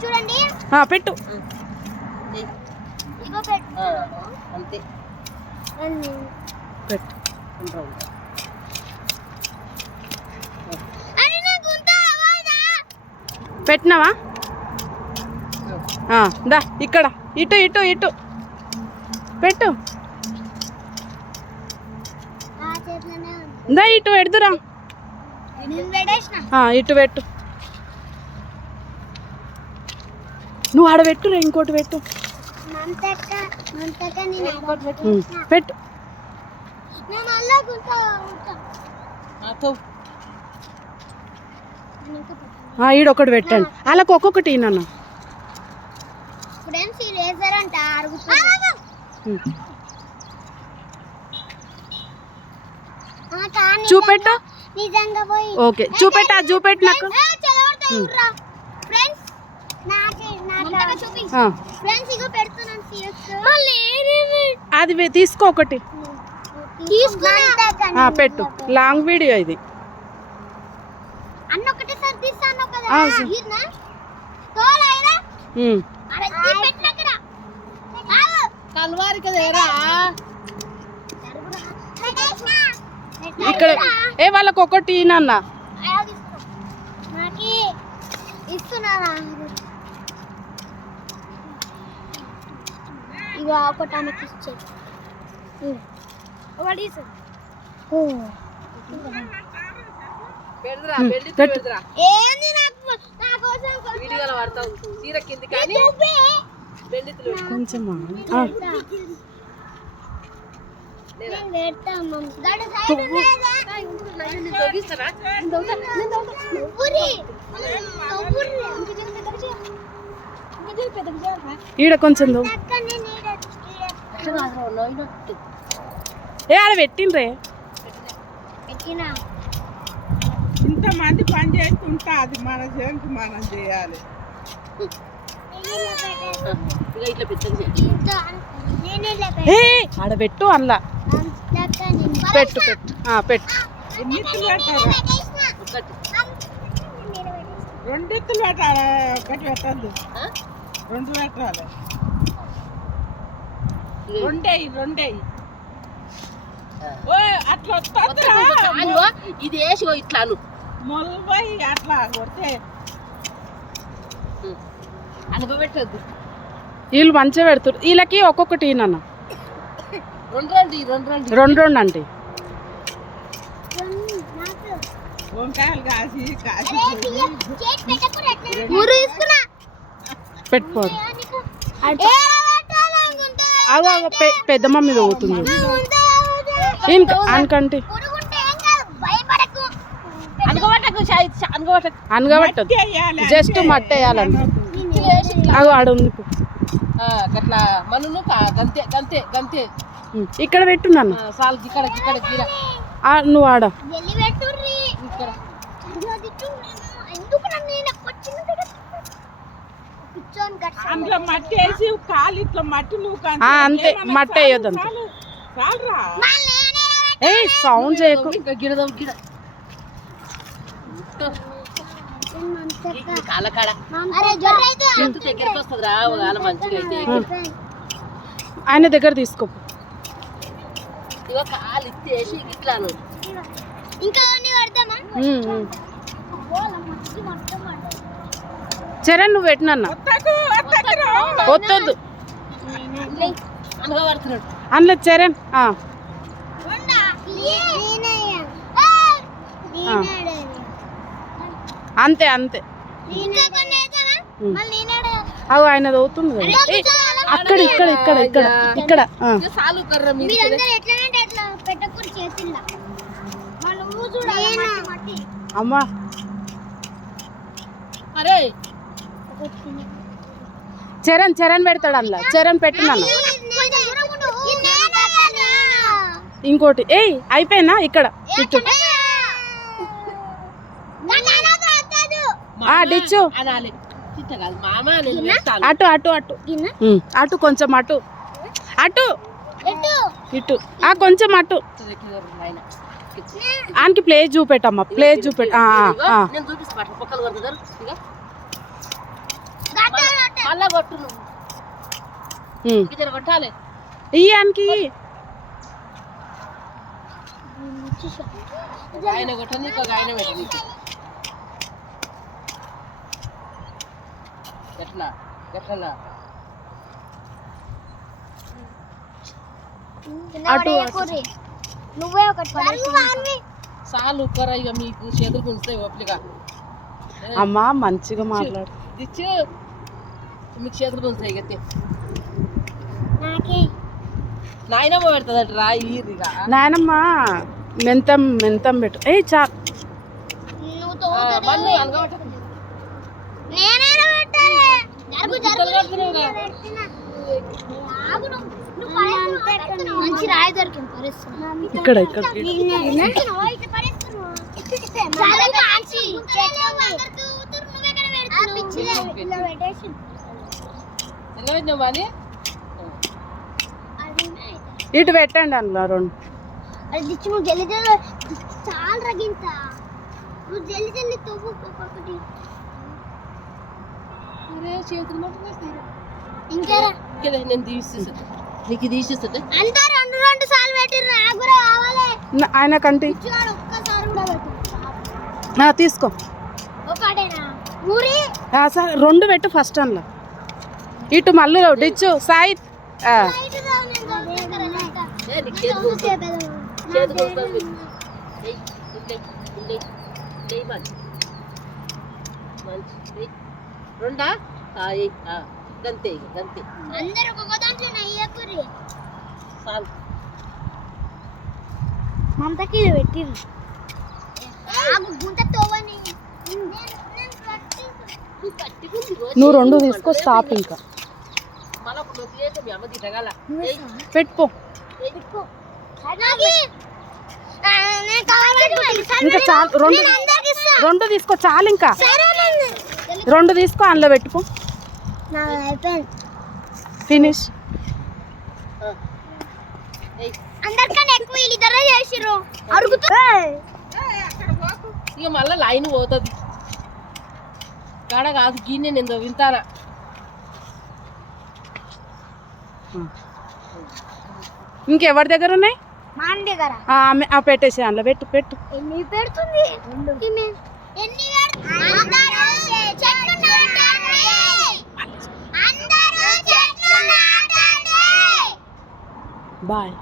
చూడండి పెట్టు అంతే పెట్టు పెట్టినావా దా ఇక్కడ ఇటు ఇటు ఇటు పెట్టు దా ఇటు పెడుదురా ఇటు పెట్టు నువ్వు ఆడ పెట్టురా ఇంకోటి పెట్టు పెట్టు ఈడొకటి పెట్టండి అలాగ ఒక్కొక్కటి నాన్న చూపెట్టు ఓకే చూపెట్టు చూపెట్టు నాకు అది తీసుకో ఒకటి పెట్టు లాంగ్ వీడియో ఇది ఇక్కడ వాళ్ళకి ఒకటి నాన్న ఇగో ఒకటి ఆమెకి ఇచ్చే కొంచెమా ఈడ కొంచెం ఆడ పెట్టిండ్రే ఇంతమంది పని చేస్తుంటా అది మన చేయంకి మనం చేయాలి ఆడ పెట్టు అందులో పెట్టు పెట్టు పెట్టు ఎన్నిత్తులు పెట్టారా రెండిత్తులు పెట్టాలా ఒకటి పెట్టద్దు రెండు పెట్టాలి రెండేయి అట్లా ఇది వేసి ఇట్లా మొలబై అట్లా కొడితే అనుకోబెట్టద్దు వీళ్ళు మంచిగా పెడుతురు వీళ్ళకి ఒక్కొక్కటి నాన్న రెండు అంటే వంకాయలు కాసి పెట్టుకోరు అదో పెద్దమ్మ మీద పోతుంది అనకంటే అనగబెట్టదు జస్ట్ మట్టి వేయాలండి అగో ఆడ ఉంది అట్లా మను గంతే గంతే గంతే ఇక్కడ పెట్టు నాన్న ఇక్కడ ఇక్కడ నువ్వు ఆడ అందులో మట్టి వేసి కాలు ఇట్లా మట్టి నువ్వు అంతే మట్టి వేయొద్దు అంతే ఏ సౌండ్ చేయకు ఆయన దగ్గర తీసుకో చరణ్ నువ్వు పెట్టినా వద్దొద్దు అందులో చరణ్ అంతే అంతే అవు ఆయనది అవుతుంది కదా అక్కడ ఇక్కడ ఇక్కడ ఇక్కడ ఇక్కడ అమ్మా చరణ్ చరణ్ పెడతాడు అందులో చరణ్ పెట్టినాను ఇంకోటి ఏయ్ అయిపోయినా ఇక్కడ ఇటు డిచ్చు అటు అటు అటు అటు కొంచెం అటు అటు ఇటు కొంచెం అటు ఆయనకి ప్లేస్ చూపెట్టమ్మా ప్లేస్ చూపెట్టు మళ్ళా కొట్టు నువ్వు ఇద్దరు కొట్టాలి. ఇయ్యానికి ఆయన కొట్టని ఒక ఆయన పెట్టని ఎట్లా ఎట్లా అటు నువ్వే ఒకటి చాలు ఉక్కరా ఇక మీకు చేతులు గుంజుతాయి ఓపిక అమ్మా మంచిగా మాట్లాడు. దిచ్చు మీకు చేతులు గుంజుతాయి ఇక నాయనమ్మ పెడతాదట రా ఈరిగా నాయనమ్మ మెంతం మెంతం పెట్టు. ఏ చాలు మళ్ళీ అనగబట్ట మంచి రాయి దొరికింది పరిస్థితి ఇక్కడ ఇక్కడ అని ఇటు పెట్టండి అందులో రెండు. అది తెచ్చి నువ్వు జల్లి జల్లి చాలా రగింత నువ్వు జల్లి జల్లి తవ్వు ఒక్కొక్కటి చేతులు ఇంకేరా నేను తీసేస్తా నీకు తీసేస్తా అంతా రెండు సార్లు పెట్టిర్రు నాకు కూడా కావాలి ఆయన కంటి ఇచ్చాడు ఒక్కసారి కూడా పెట్టు తీసుకో. ఒకటేనా ఊరి సరే రెండు పెట్టు ఫస్ట్ అందులో. ఇటు మళ్ళీ డిచ్చు సాయి రెండా గంతే గంతే అందరూ ఒక్కొక్క దాంట్లో నెయ్యకూరి చాలు మమతకి పెట్టిర్రు గుంట తోవని నువ్వు రెండు తీసుకో స్టాప్. ఇంకా మళ్ళీ ఒక చేస్తే మీ అమ్మ తిట్టగల పెట్టుకో. ఇంకా చాలు రెండు రెండు తీసుకో చాలు. ఇంకా రెండు తీసుకో అందులో పెట్టుకో. ఫినిష్. అందరికన్నా ఎక్కువ వీళ్ళిద్దరే చేసిర్రు అరుగుతా ఇక మళ్ళీ లైన్ పోతుంది కాడ కాదు గిన్నె నేను వింటానా ఇంకెవరి దగ్గర ఉన్నాయి? మా అన్న దగ్గర పెట్టేసి అందులో పెట్టు పెట్టు. ఎన్ని పెడుతుంది బాయ్.